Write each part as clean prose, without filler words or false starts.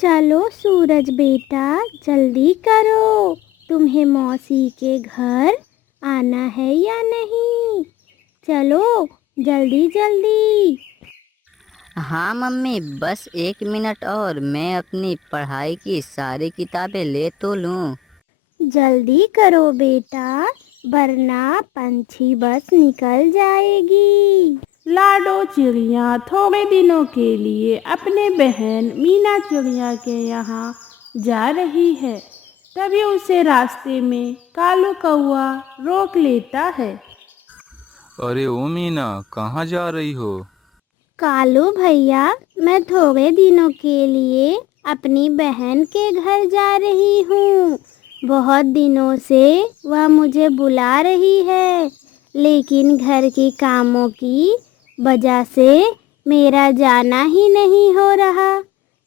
चलो सूरज बेटा, जल्दी करो। तुम्हें मौसी के घर आना है या नहीं? चलो जल्दी जल्दी। हाँ मम्मी, बस 1 मिनट और मैं अपनी पढ़ाई की सारी किताबें ले तो लूँ। जल्दी करो बेटा, वरना पंछी बस निकल जाएगी। लाडो चिड़िया थोड़े दिनों के लिए अपने बहन मीना चिड़िया के यहाँ जा रही है। तभी उसे रास्ते में कालू कौआ रोक लेता है। अरे ओ मीना, कहाँ जा रही हो? कालू भैया, मैं थोड़े दिनों के लिए अपनी बहन के घर जा रही हूँ। बहुत दिनों से वह मुझे बुला रही है, लेकिन घर के कामों की वजह से मेरा जाना ही नहीं हो रहा।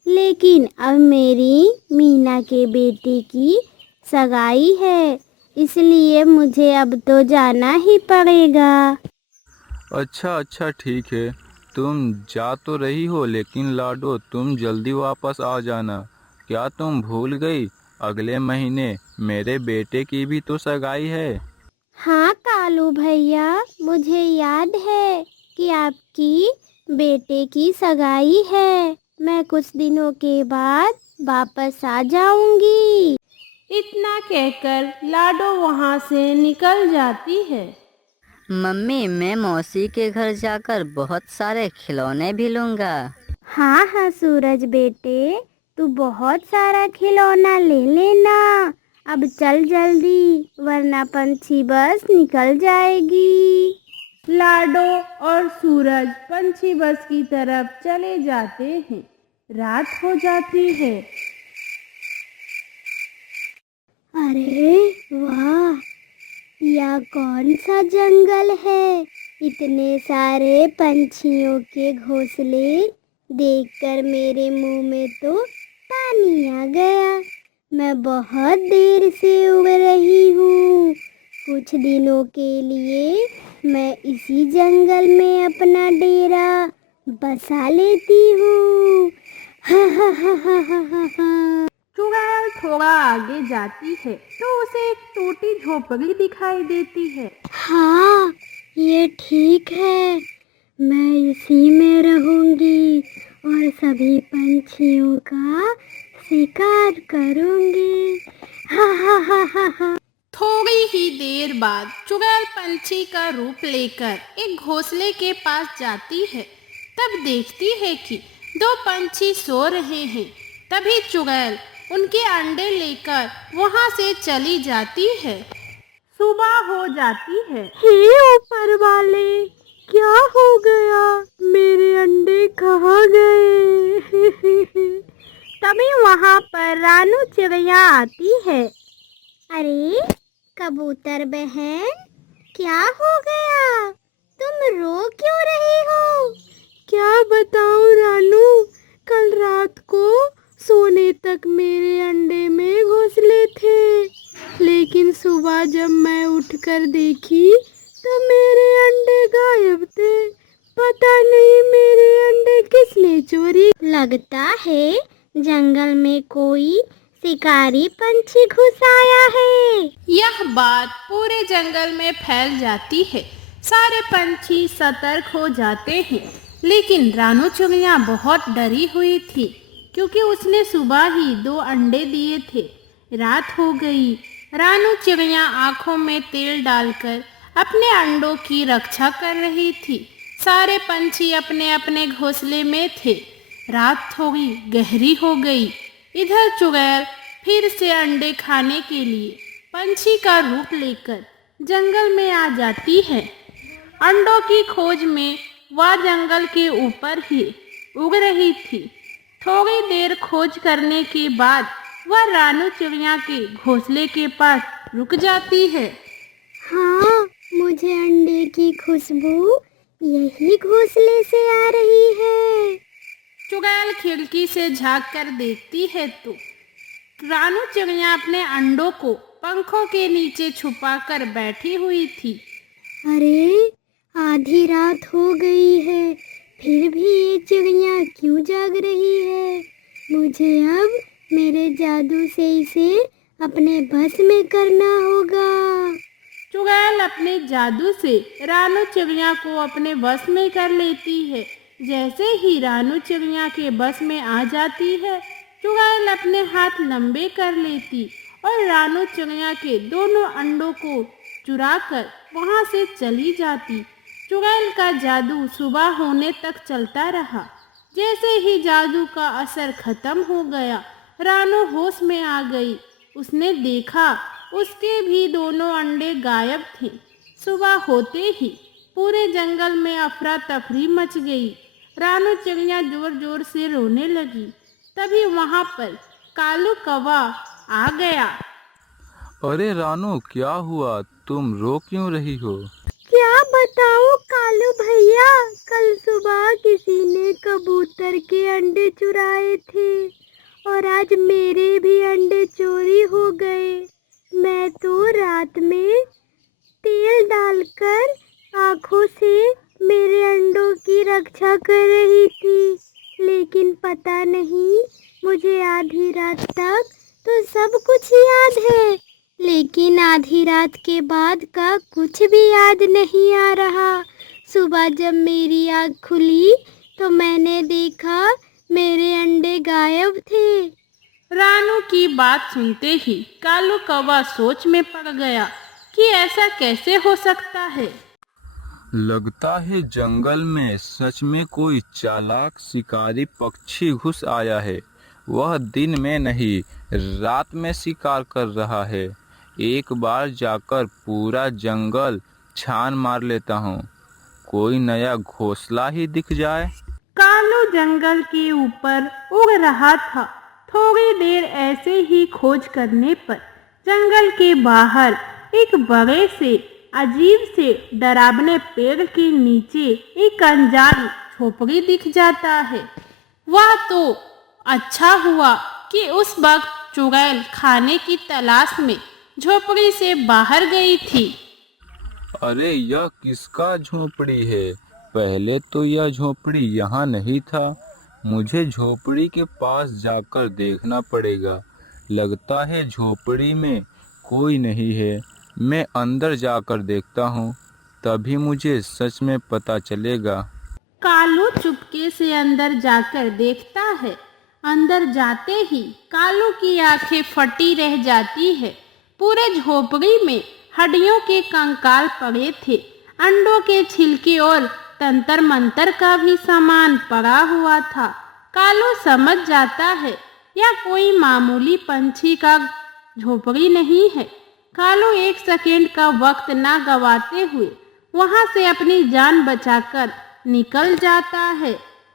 लेकिन अब मेरी मीना के बेटे की सगाई है, इसलिए मुझे अब तो जाना ही पड़ेगा। अच्छा अच्छा, ठीक है। तुम जा तो रही हो, लेकिन लाडो तुम जल्दी वापस आ जाना। क्या तुम भूल गई? अगले महीने मेरे बेटे की भी तो सगाई है। हाँ कालू भैया, मुझे याद है कि आपकी बेटे की सगाई है। मैं कुछ दिनों के बाद वापस आ जाऊंगी। इतना कहकर लाडो वहाँ से निकल जाती है। मम्मी, मैं मौसी के घर जाकर बहुत सारे खिलौने भी लूँगा। हाँ हाँ सूरज बेटे, तू बहुत सारा खिलौना ले लेना। अब चल जल्दी, वरना पंछी बस निकल जाएगी। लाडो और सूरज पंछी बस की तरफ चले जाते हैं। रात हो जाती है। अरे वाह, यह कौन सा जंगल है? इतने सारे पंछियों के घोंसले देखकर मेरे मुंह में तो पानी आ गया। मैं बहुत देर से उड़ रही हूँ। कुछ दिनों के लिए मैं इसी जंगल में अपना डेरा बसा लेती हूँ। हा हा हा हा हा हा हा। चुड़ैल थोड़ा आगे जाती है तो उसे एक टूटी झोपड़ी दिखाई देती है। हाँ, ये ठीक है। मैं इसी में रहूंगी और सभी पंछियों का शिकार करूंगी। हा हा हा हा हा। थोड़ी ही देर बाद चुड़ैल पंछी का रूप लेकर एक घोंसले के पास जाती है। तब देखती है कि दो पंछी सो रहे हैं। तभी चुड़ैल उनके अंडे लेकर वहां से चली जाती है। सुबह हो जाती है। हे ऊपर वाले, क्या हो गया? मेरे अंडे कहाँ गए? तभी वहां पर रानू चिड़िया आती है। अरे कबूतर बहन, क्या हो गया? तुम रो क्यों रही हो? क्या बताऊं रानू, कल रात को सोने तक मेरे अंडे में घोंसले थे, लेकिन सुबह जब मैं उठकर देखी तो मेरे अंडे गायब थे। पता नहीं मेरे अंडे किसने चोरी। लगता है जंगल में कोई शिकारी पंछी घुस आया है। यह बात पूरे जंगल में फैल जाती है। सारे पंछी सतर्क हो जाते हैं, लेकिन रानू चिड़िया बहुत डरी हुई थी, क्योंकि उसने सुबह ही 2 अंडे दिए थे। रात हो गई। रानू चिड़िया आंखों में तेल डालकर अपने अंडों की रक्षा कर रही थी। सारे पंछी अपने अपने घोंसले में थे। रात थोड़ी गहरी हो गई। इधर चुड़ैल फिर से अंडे खाने के लिए पंछी का रूप लेकर जंगल में आ जाती है। अंडों की खोज में वह जंगल के ऊपर ही उड़ रही थी। थोड़ी देर खोज करने के बाद वह रानू चिड़िया के घोंसले के पास रुक जाती है। हाँ, मुझे अंडे की खुशबू यही घोंसले से आ रही है। चुड़ैल खिड़की से झांक कर देखती है तो रानू चिड़िया अपने अंडों को पंखों के नीचे छुपा कर बैठी हुई थी। अरे आधी रात हो गई है, फिर भी ये चिड़िया क्यों जाग रही है? मुझे अब मेरे जादू से इसे अपने बस में करना होगा। चुड़ैल अपने जादू से रानू चिड़िया को अपने बस में कर लेती है। जैसे ही रानू चिड़िया के बस में आ जाती है, चुड़ैल अपने हाथ लंबे कर लेती और रानू चिड़िया के दोनों अंडों को चुराकर वहां से चली जाती। चुड़ैल का जादू सुबह होने तक चलता रहा। जैसे ही जादू का असर खत्म हो गया, रानू होश में आ गई। उसने देखा उसके भी दोनों अंडे गायब थे। सुबह होते ही पूरे जंगल में अफरा तफरी मच गई। रानू चिड़िया जोर जोर से रोने लगी। तभी वहां पर कालू कौवा आ गया। अरे रानू, क्या हुआ? तुम रो क्यों रही हो? क्या बताऊं कालू भैया, कल सुबह किसी ने कबूतर के अंडे चुराए थे और आज मेरे भी अंडे चोरी हो गए। मैं तो रात में तेल डालकर आँखों से मेरे अंडों की रक्षा कर रही थी, लेकिन पता नहीं मुझे आधी रात तक तो सब कुछ याद है, लेकिन आधी रात के बाद का कुछ भी याद नहीं आ रहा। सुबह जब मेरी आँख खुली तो मैंने देखा मेरे अंडे गायब थे। रानू की बात सुनते ही कालू कौवा सोच में पड़ गया कि ऐसा कैसे हो सकता है। लगता है जंगल में सच में कोई चालाक शिकारी पक्षी घुस आया है। वह दिन में नहीं, रात में शिकार कर रहा है। एक बार जाकर पूरा जंगल छान मार लेता हूँ, कोई नया घोंसला ही दिख जाए। कालू जंगल के ऊपर उड़ रहा था। थोड़ी देर ऐसे ही खोज करने पर जंगल के बाहर एक बड़े से अजीब से डरावने पेड़ के नीचे एक अनजान झोपड़ी दिख जाता है। वह तो अच्छा हुआ कि उस वक्त चुड़ैल खाने की तलाश में झोपड़ी से बाहर गई थी। अरे यह किसका झोपड़ी है? पहले तो यह झोपड़ी यहाँ नहीं था। मुझे झोपड़ी के पास जाकर देखना पड़ेगा। लगता है झोपड़ी में कोई नहीं है। मैं अंदर जाकर देखता हूँ, तभी मुझे सच में पता चलेगा। कालू चुपके से अंदर जाकर देखता है। अंदर जाते ही कालू की आंखें फटी रह जाती है। पूरे झोपड़ी में हड्डियों के कंकाल पड़े थे। अंडों के छिलके और तंत्र मंत्र का भी सामान पड़ा हुआ था। कालू समझ जाता है यह कोई मामूली पंछी का झोपड़ी नहीं है। कालू एक सेकेंड का वक्त ना गवाते हुए वहां से अपनी जान बचाकर निकल जाता है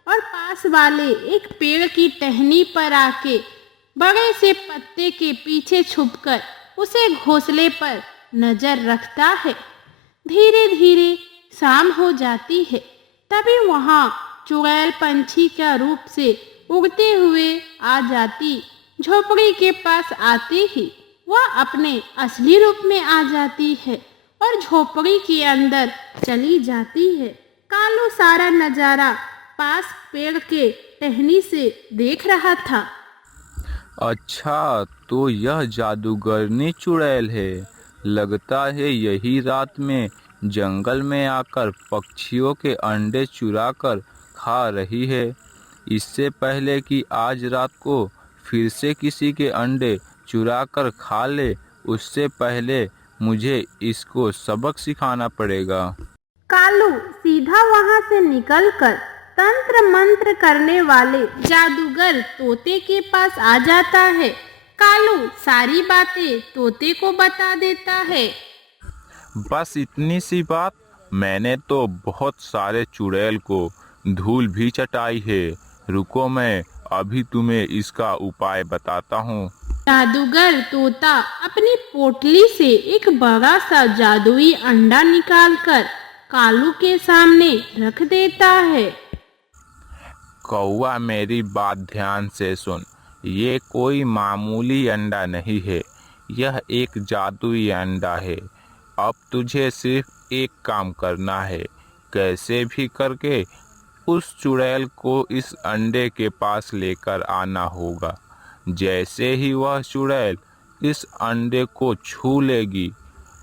और पास वाले एक पेड़ की टहनी पर आके बड़े से पत्ते के पीछे छुपकर उसे घोंसले पर नजर रखता है। धीरे धीरे शाम हो जाती है। तभी वहां चुड़ैल पंछी का रूप से उड़ते हुए आ जाती। झोपड़ी के पास आते ही वह अपने असली रूप में आ जाती है और झोपड़ी के अंदर चली जाती है। कालू सारा नजारा पास पेड़ के टहनी से देख रहा था। अच्छा, तो यह जादूगरनी चुड़ैल है। लगता है यही रात में जंगल में आकर पक्षियों के अंडे चुराकर खा रही है। इससे पहले कि आज रात को फिर से किसी के अंडे चुरा कर खा ले, उससे पहले मुझे इसको सबक सिखाना पड़ेगा। कालू सीधा वहां से निकलकर तंत्र मंत्र करने वाले जादूगर तोते के पास आ जाता है। कालू सारी बातें तोते को बता देता है। बस इतनी सी बात? मैंने तो बहुत सारे चुड़ैल को धूल भी चटाई है। रुको, मैं अभी तुम्हें इसका उपाय बताता हूँ। जादूगर तोता अपनी पोटली से एक बड़ा सा जादुई अंडा निकालकर कालू के सामने रख देता है। कौवा, मेरी बात ध्यान से सुन। ये कोई मामूली अंडा नहीं है, यह एक जादुई अंडा है। अब तुझे सिर्फ एक काम करना है। कैसे भी करके उस चुड़ैल को इस अंडे के पास लेकर आना होगा। जैसे ही वह चुड़ैल इस अंडे को छू लेगी,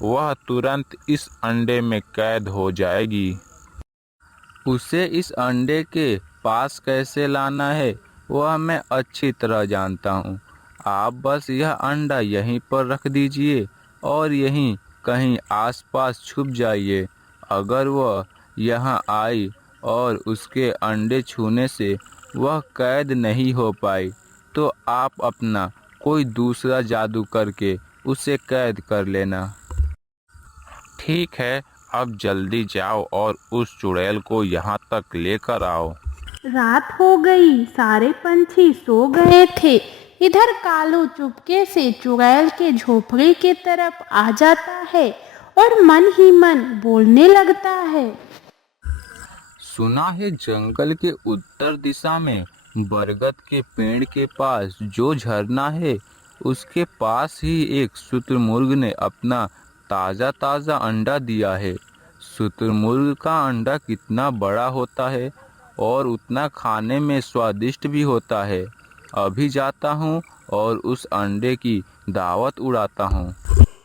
वह तुरंत इस अंडे में कैद हो जाएगी। उसे इस अंडे के पास कैसे लाना है वह मैं अच्छी तरह जानता हूँ। आप बस यह अंडा यहीं पर रख दीजिए और यहीं कहीं आसपास छुप जाइए। अगर वह यहाँ आई और उसके अंडे छूने से वह कैद नहीं हो पाई, तो आप अपना कोई दूसरा जादू करके उसे कैद कर लेना। ठीक है, अब जल्दी जाओ और उस चुड़ैल को यहाँ तक लेकर आओ। रात हो गई, सारे पंछी सो गए थे। इधर कालू चुपके से चुड़ैल के झोपड़ी की तरफ आ जाता है और मन ही मन बोलने लगता है। सुना है जंगल के उत्तर दिशा में बरगद के पेड़ के पास जो झरना है, उसके पास ही एक शुतुरमुर्ग ने अपना ताज़ा ताज़ा अंडा दिया है। शुतुरमुर्ग का अंडा कितना बड़ा होता है और उतना खाने में स्वादिष्ट भी होता है। अभी जाता हूँ और उस अंडे की दावत उड़ाता हूँ।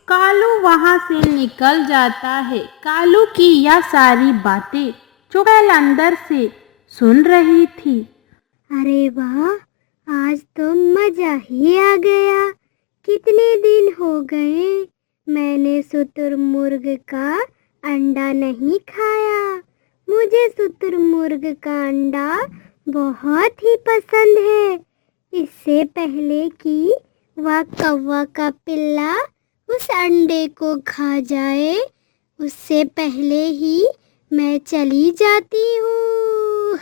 कालू वहां से निकल जाता है। कालू की यह सारी बातें चुड़ैल अंदर से सुन रही थी। अरे वाह, आज तो मजा ही आ गया। कितने दिन हो गए मैंने शुतुरमुर्ग का अंडा नहीं खाया। मुझे शुतुरमुर्ग का अंडा बहुत ही पसंद है। इससे पहले कि वह कौवा का पिल्ला उस अंडे को खा जाए, उससे पहले ही मैं चली जाती हूँ।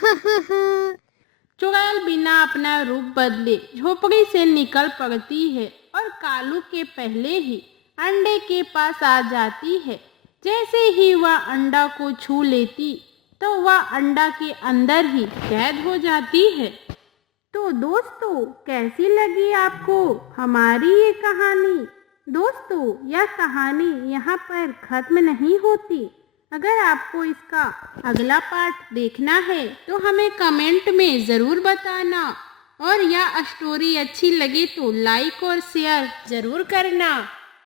चुड़ैल बिना अपना रूप बदले झोपड़ी से निकल पड़ती है और कालू के पहले ही अंडे के पास आ जाती है। जैसे ही वह अंडा को छू लेती तो वह अंडा के अंदर ही कैद हो जाती है। तो दोस्तों, कैसी लगी आपको हमारी ये कहानी? दोस्तों, यह कहानी यहाँ पर ख़त्म नहीं होती। अगर आपको इसका अगला पार्ट देखना है तो हमें कमेंट में ज़रूर बताना और यह स्टोरी अच्छी लगी तो लाइक और शेयर ज़रूर करना।